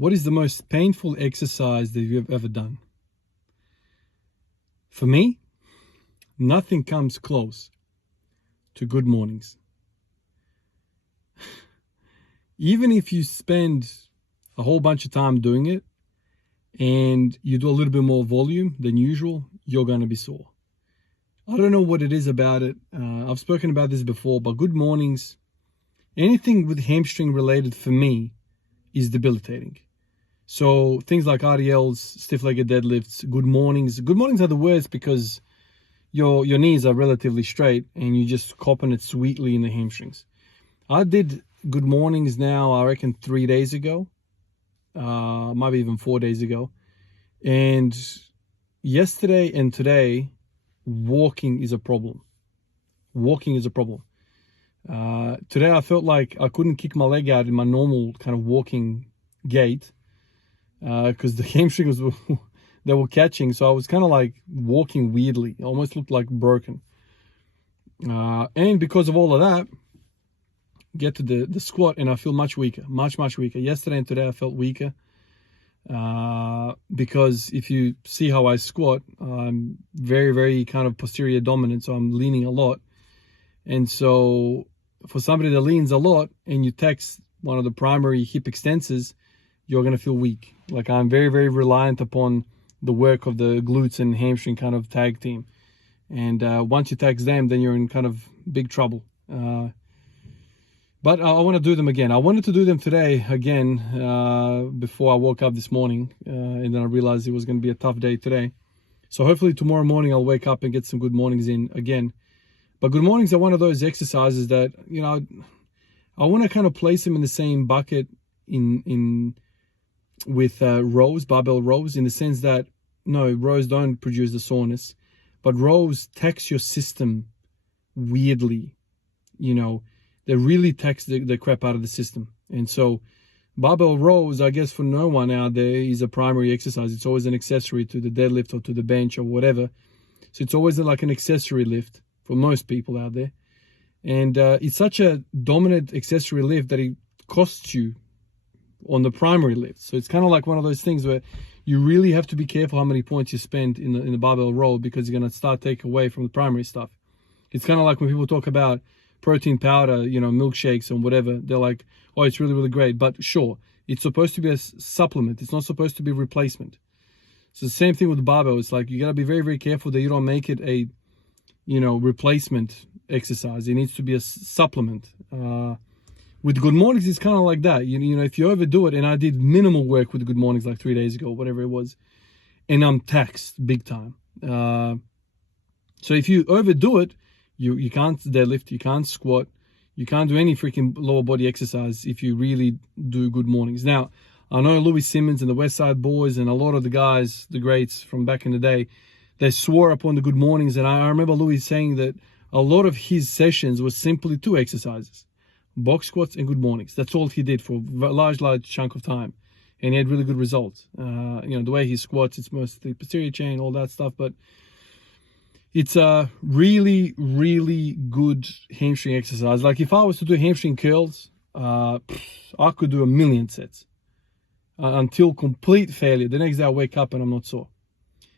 What is the most painful exercise that you've ever done? For me, nothing comes close to good mornings. Even if you spend a whole bunch of time doing it and you do a little bit more volume than usual, you're going to be sore. I don't know what it is about it. I've spoken about this before, but good mornings, anything with hamstring related for me is debilitating. So things like RDLs, stiff-legged deadlifts, good mornings. Good mornings are the worst because your knees are relatively straight and you just copping it sweetly in the hamstrings. I did good mornings now, I reckon 3 days ago, maybe even 4 days ago. And yesterday and today, walking is a problem. Walking is a problem. Today I felt like I couldn't kick my leg out in my normal kind of walking gait because the hamstrings they were catching. So I was kind of like walking weirdly. It almost looked like broken. And because of all of that, get to the squat and I feel much weaker, much weaker. Yesterday and today I felt weaker because if you see how I squat, I'm very kind of posterior dominant, so I'm leaning a lot. And so for somebody that leans a lot and you text one of the primary hip extensors, you're going to feel weak. Like I'm very reliant upon the work of the glutes and hamstring kind of tag team. And once you text them, then you're in kind of big trouble. But I want to do them again. I wanted to do them today again before I woke up this morning. And then I realized it was going to be a tough day today. So hopefully tomorrow morning I'll wake up and get some good mornings in again. But good mornings are one of those exercises that, you know, I want to kind of place them in the same bucket with rows, barbell rows, in the sense that, no, rows don't produce the soreness, but rows tax your system weirdly. You know, they really tax the crap out of the system. And so barbell rows, I guess for no one out there, is a primary exercise. It's always an accessory to the deadlift or to the bench or whatever. So it's always like an accessory lift for most people out there. And it's such a dominant accessory lift that it costs you on the primary lift. So it's kind of like one of those things where you really have to be careful how many points you spend in the barbell row, because you're going to start taking away from the primary stuff. It's kind of like when people talk about protein powder, you know, milkshakes and whatever. They're like, oh, it's really great. But sure, it's supposed to be a supplement. It's not supposed to be replacement. So the same thing with the barbell. It's like you got to be very careful that you don't make it a, you know, replacement exercise. It needs to be a supplement. With good mornings, it's kind of like that. You know, if you overdo it, and I did minimal work with good mornings like 3 days ago, whatever it was, and I'm taxed big time. So if you overdo it, you can't deadlift, you can't squat, you can't do any freaking lower body exercise if you really do good mornings. Now, I know Louis Simmons and the West Side Boys and a lot of the guys, the greats from back in the day, they swore upon the good mornings. And I remember Louis saying that a lot of his sessions was simply 2 exercises: box squats and good mornings. That's all he did for a large chunk of time. And he had really good results. You know, the way he squats, it's mostly posterior chain, all that stuff. But it's a really good hamstring exercise. Like if I was to do hamstring curls, I could do 1,000,000 sets until complete failure. The next day I wake up and I'm not sore.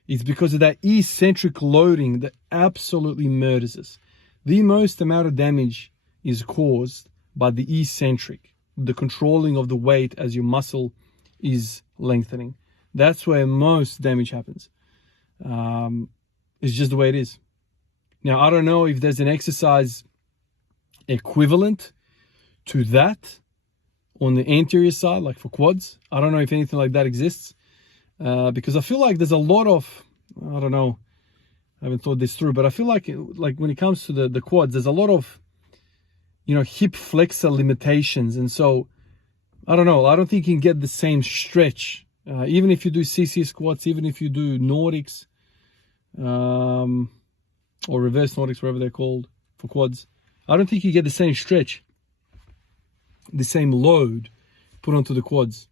It's because of that eccentric loading that absolutely murders us. The most amount of damage is caused by the eccentric, the controlling of the weight as your muscle is lengthening. That's where most damage happens. It's just the way it is. Now, I don't know if there's an exercise equivalent to that on the anterior side, like for quads. I don't know if anything like that exists, because I feel like there's a lot of, I don't know, I haven't thought this through, but I feel like when it comes to the quads, there's a lot of, you know, hip flexor limitations. And so, I don't know, I don't think you can get the same stretch, even if you do CC squats, even if you do Nordics, or reverse Nordics, whatever they're called for quads. I don't think you get the same stretch, the same load put onto the quads.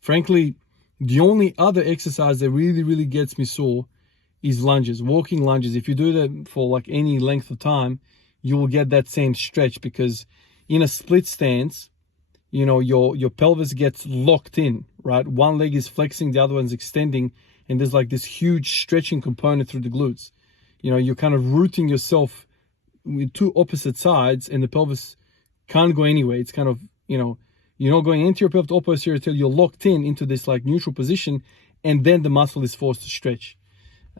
Frankly, the only other exercise that really gets me sore is lunges, walking lunges. If you do that for like any length of time, you will get that same stretch, because in a split stance, you know, your pelvis gets locked in, right? One leg is flexing, the other one's extending, and there's like this huge stretching component through the glutes. You know, you're kind of rooting yourself with two opposite sides, and the pelvis can't go anywhere. It's kind of, you know, you're not going into your pelvis or posterior till you're locked in into this like neutral position, and then the muscle is forced to stretch.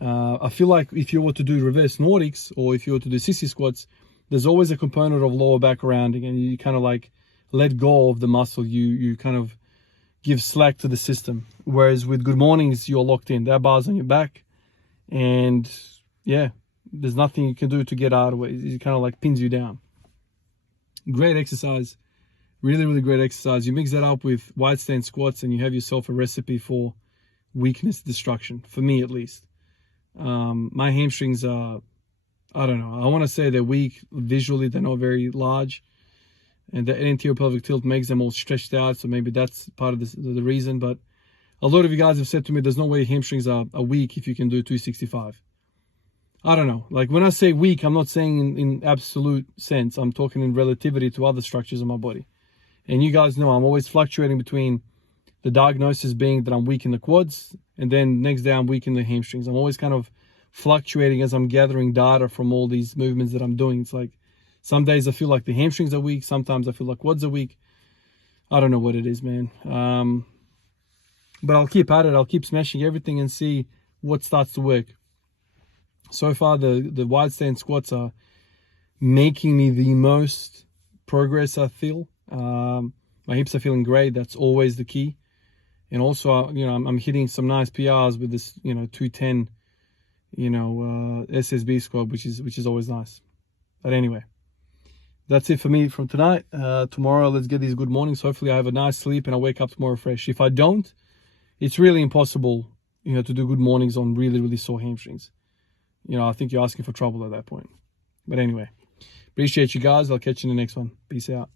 I feel like if you were to do reverse Nordics, or if you were to do sissy squats, there's always a component of lower back rounding, and you kind of like let go of the muscle. You kind of give slack to the system. Whereas with good mornings, you're locked in. That bar's on your back, and yeah, there's nothing you can do to get out of it. It kind of like pins you down. Great exercise. Really, really great exercise. You mix that up with wide stance squats, and you have yourself a recipe for weakness destruction, for me at least. My hamstrings are, I don't know, I want to say they're weak visually. They're not very large, and the anterior pelvic tilt makes them all stretched out, so maybe that's part of the reason. But a lot of you guys have said to me, there's no way hamstrings are weak if you can do 265. I don't know. Like, when I say weak, I'm not saying in absolute sense. I'm talking in relativity to other structures of my body. And you guys know I'm always fluctuating between the diagnosis being that I'm weak in the quads, and then next day I'm weak in the hamstrings. I'm always kind of fluctuating as I'm gathering data from all these movements that I'm doing. It's like some days I feel like the hamstrings are weak. Sometimes I feel like quads are weak. I don't know what it is, man. But I'll keep at it. I'll keep smashing everything and see what starts to work. So far, the wide stance squats are making me the most progress, I feel. My hips are feeling great. That's always the key. And also, you know, I'm hitting some nice PRs with this, you know, 210, you know, SSB squat, which is always nice. But anyway, that's it for me from tonight. Tomorrow, let's get these good mornings. Hopefully I have a nice sleep and I wake up tomorrow fresh. If I don't, it's really impossible, you know, to do good mornings on really, really sore hamstrings. You know, I think you're asking for trouble at that point. But anyway, appreciate you guys. I'll catch you in the next one. Peace out.